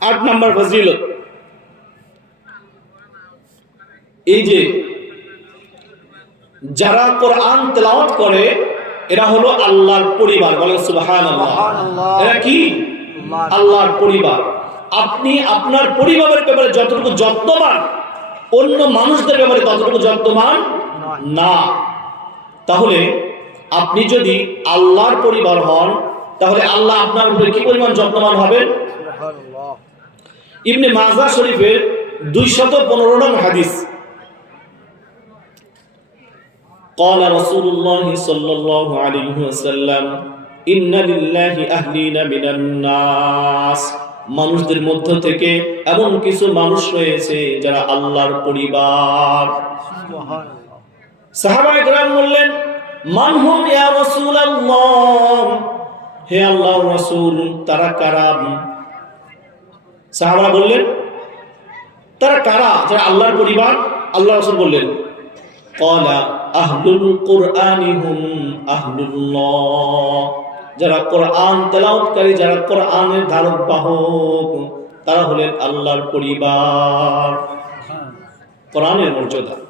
আট নাম্বার ফজিলত। এই যে যারা কোরআন তেলাওয়াত করে এরা হলো আল্লাহর পরিবার বলেন সুবহানাল্লাহ। এরা কি? আল্লাহর- পরিবার। আপনি আপনার পরিবারের ব্যাপারে যতটুকু যত্নবান অন্য মানুষদের ব্যাপারে ততটুকু যত্নবান না। তাহলে আপনি যদি আল্লাহর পরিবার হন তাহলে আল্লাহ আপনার উপরে কি পরিমাণ যত্নবান হবেন? ইবনে মাজা শরীফের দুইশত পনেরো নং হাদিস قال رسول الله صلى الله عليه وسلم إن لله أهلين من الناس মানুষদের মধ্য থেকে এমন কিছু মানুষ রয়েছে যারা আল্লাহর পরিবার সুবহানাল্লাহ সাহাবা একরাম বললেন মান হুম ইয়া রাসূলুল্লাহ হে আল্লাহর রাসূল তারা কারা সাহাবা বললেন, তারা কারা? যারা আল্লাহর পরিবার, আল্লাহ রসুল বললেন, ক্বালা আহলুল কুরআনি হুম আহলুল্লাহ। যারা কোরআন তেলাওয়াতকারী, যারা কোরআনের ধারক বাহক তারা হলেন আল্লাহর পরিবার। কোরআনের মর্যাদা।